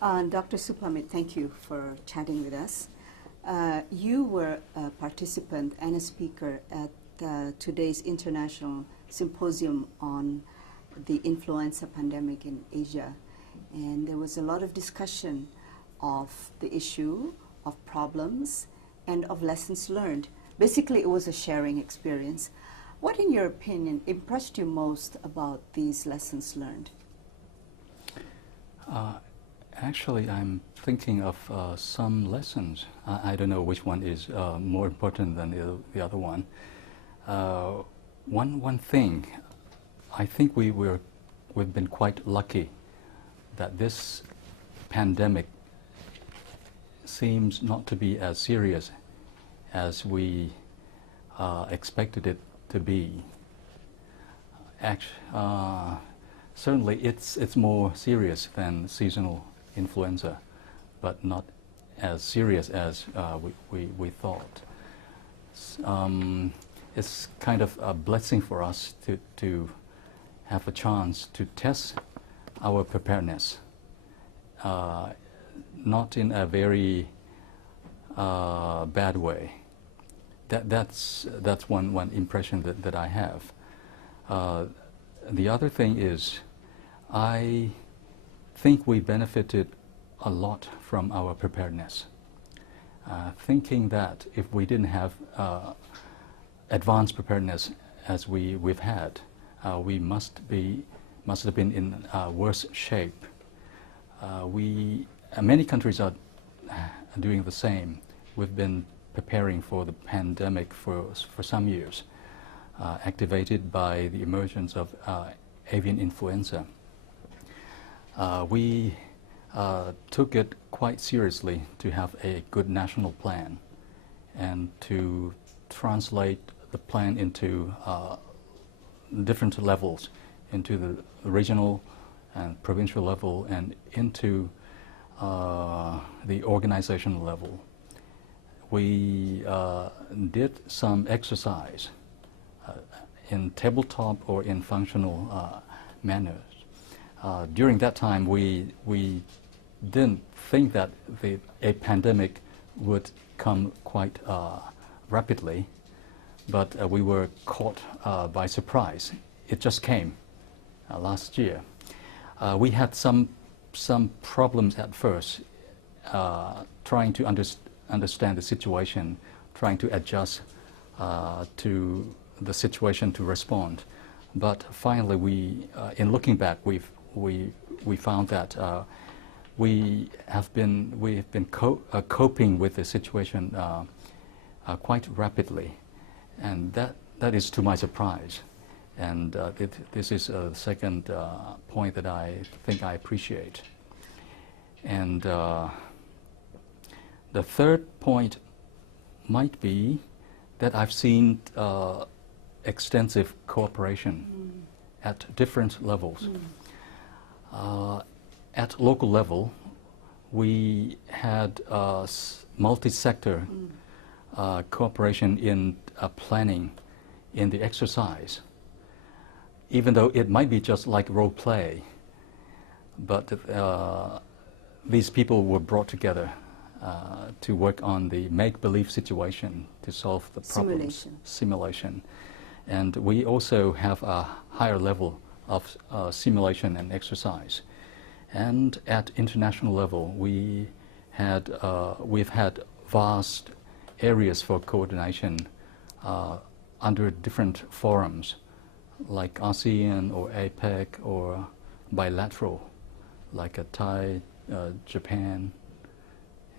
Dr. Supamit, thank you for chatting with us. You were a participant and a speaker at today's International Symposium on the influenza pandemic in Asia. And there was a lot of discussion of the issue, of problems, and of lessons learned. Basically, it was a sharing experience. What, in your opinion, impressed you most about these lessons learned? Actually, I'm thinking of some lessons. I don't know which one is more important than the other one. One thing, I think we've been quite lucky that this pandemic seems not to be as serious as we expected it to be. Certainly, it's more serious than seasonal influenza, but not as serious as we thought. It's kind of a blessing for us to have a chance to test our preparedness, not in a very bad way. That's one impression that I have. The other thing is, I think we benefited a lot from our preparedness. Thinking that if we didn't have advanced preparedness as we've had, we must have been in worse shape. Many countries are doing the same. We've been preparing for the pandemic for some years, activated by the emergence of avian influenza. We took it quite seriously to have a good national plan and to translate the plan into different levels, into the regional and provincial level and into the organizational level. We did some exercise in tabletop or in functional manners. During that time, we didn't think that a pandemic would come quite rapidly, but we were caught by surprise. It just came last year. We had some problems at first, trying to understand the situation, trying to adjust to the situation to respond. But finally, in looking back, we found that we've been coping with the situation quite rapidly, and that is to my surprise. And this is a second point that I think I appreciate. And the third point might be that I've seen extensive cooperation at different levels. At local level, we had multi-sector cooperation in planning, in the exercise, even though it might be just like role play. But these people were brought together to work on the make-believe situation to solve the problems. Simulation. And we also have a higher level of simulation and exercise. And at international level, we've had vast areas for coordination under different forums, like ASEAN or APEC or bilateral, like a Thai, Japan,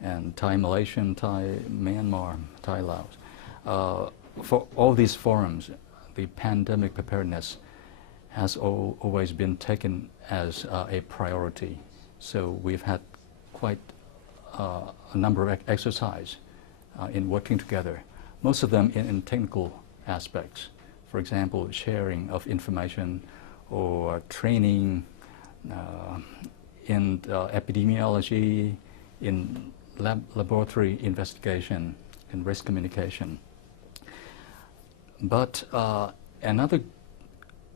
and Thai Malaysian, Thai Myanmar, Thai Laos. For all these forums, the pandemic preparedness has always been taken as a priority. So we've had quite a number of exercises in working together, most of them in technical aspects. For example, sharing of information or training in epidemiology, in laboratory investigation, in risk communication. But another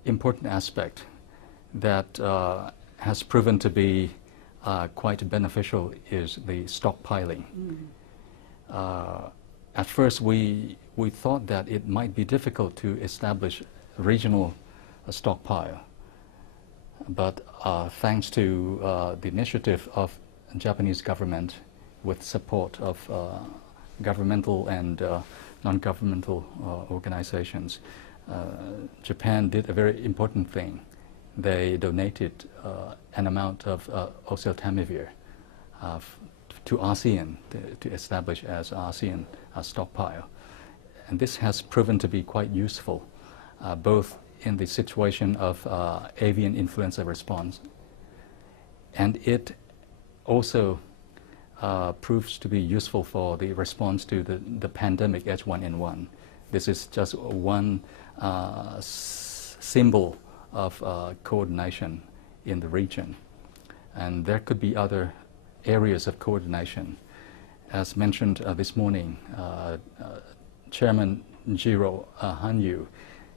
important aspect that has proven to be quite beneficial is the stockpiling. At first, we thought that it might be difficult to establish regional stockpile, but thanks to the initiative of the Japanese government with support of governmental and non-governmental organizations, Japan did a very important thing. They donated an amount of oseltamivir to ASEAN to establish as ASEAN stockpile. And this has proven to be quite useful, both in the situation of avian influenza response, and it also proves to be useful for the response to the pandemic H1N1. This is just one symbol of coordination in the region. And there could be other areas of coordination. As mentioned this morning, Chairman Jiro Hanyu,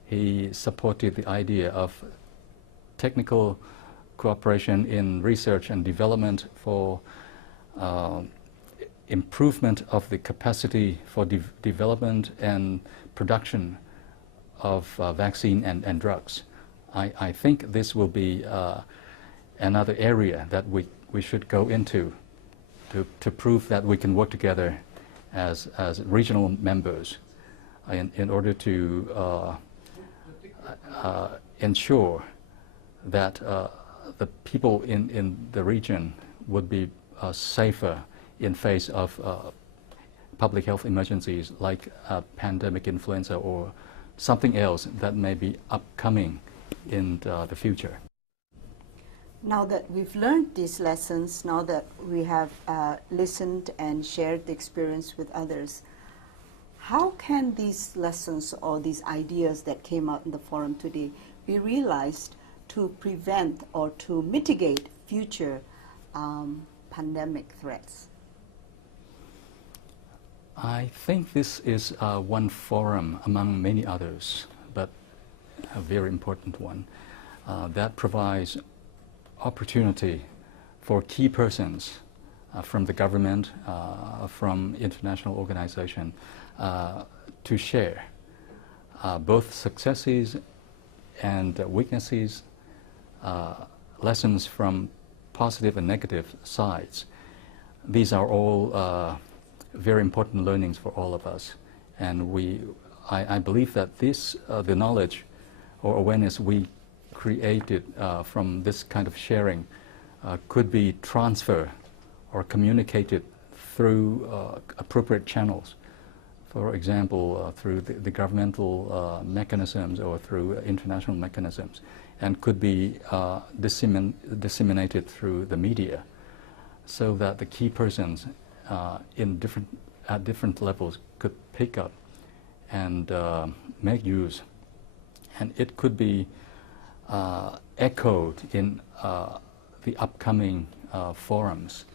he supported the idea of technical cooperation in research and development for improvement of the capacity for development and production of vaccine and drugs. I think this will be another area that we should go into to prove that we can work together as regional members in order to ensure that the people in the region would be safer in face of public health emergencies like pandemic influenza or something else that may be upcoming in the future. Now that we've learned these lessons, now that we have listened and shared the experience with others, how can these lessons or these ideas that came out in the forum today be realized to prevent or to mitigate future pandemic threats? I think this is one forum among many others, but a very important one that provides opportunity for key persons from the government, from international organization, to share both successes and weaknesses, lessons from positive and negative sides. These are all very important learnings for all of us, and I believe that this the knowledge or awareness we created from this kind of sharing could be transferred or communicated through appropriate channels. For example, through the governmental mechanisms or through international mechanisms, and could be disseminated through the media, so that the key persons at different levels could pick up and make use, and it could be echoed in the upcoming forums.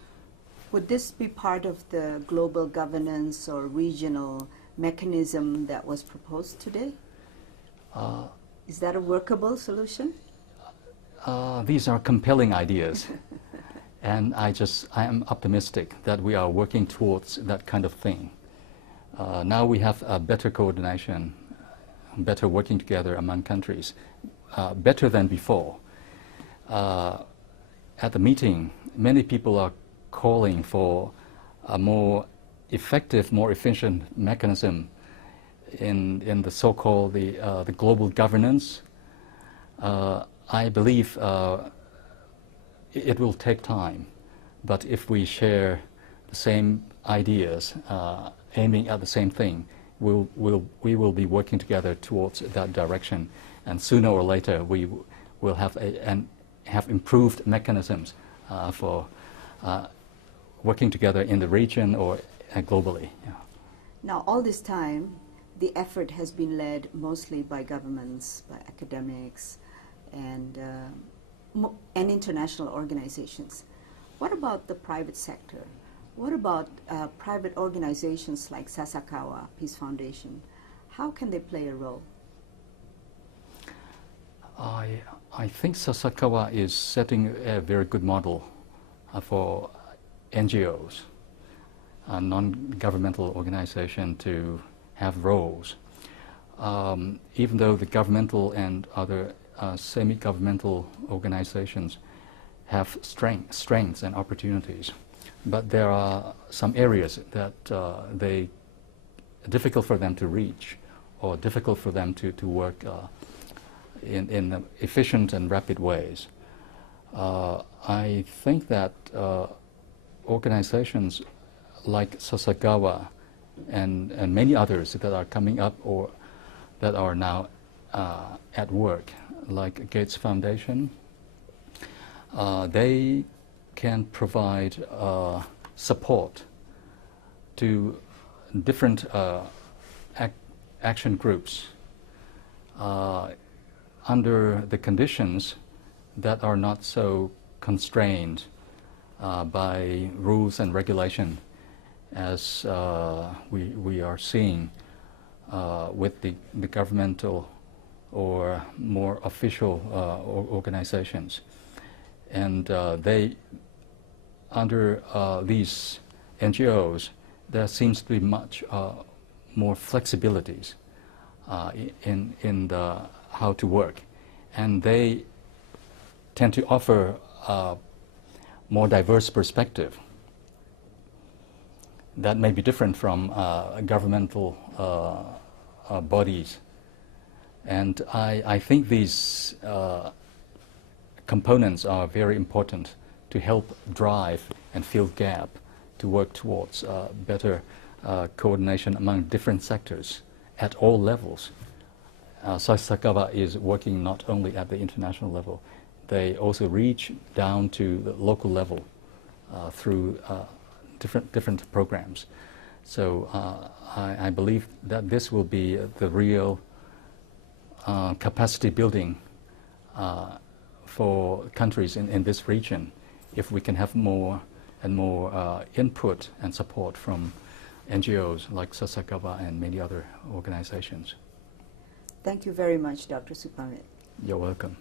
Would this be part of the global governance or regional mechanism that was proposed today? Is that a workable solution? These are compelling ideas. And I am optimistic that we are working towards that kind of thing. Now we have better coordination, better working together among countries, better than before. At the meeting, many people are calling for a more effective, more efficient mechanism in the so-called the global governance. I believe it will take time, but if we share the same ideas, aiming at the same thing, we will be working together towards that direction, and sooner or later we will have have improved mechanisms for working together in the region or globally. Yeah. Now, all this time, the effort has been led mostly by governments, by academics, and international organizations. What about the private sector? What about private organizations like Sasakawa Peace Foundation? How can they play a role? I think Sasakawa is setting a very good model for NGOs, non-governmental organization, to have roles. Even though the governmental and other semi-governmental organizations have strengths and opportunities, but there are some areas that they difficult for them to reach, or difficult for them to work in efficient and rapid ways. I think that organizations like Sasagawa and many others that are coming up or that are now at work, like Gates Foundation, they can provide support to different action groups under the conditions that are not so constrained by rules and regulation as we are seeing with the governmental or more official organizations. And they, under these NGOs, there seems to be much more flexibilities in the how to work, and they tend to offer a more diverse perspective that may be different from governmental bodies. And I think these components are very important to help drive and fill gap to work towards better coordination among different sectors at all levels. Sasagawa is working not only at the international level, they also reach down to the local level through different programs. So I believe that this will be the real capacity building for countries in this region if we can have more and more input and support from NGOs like Sasagawa and many other organizations. Thank you very much, Dr. Supamit. You're welcome.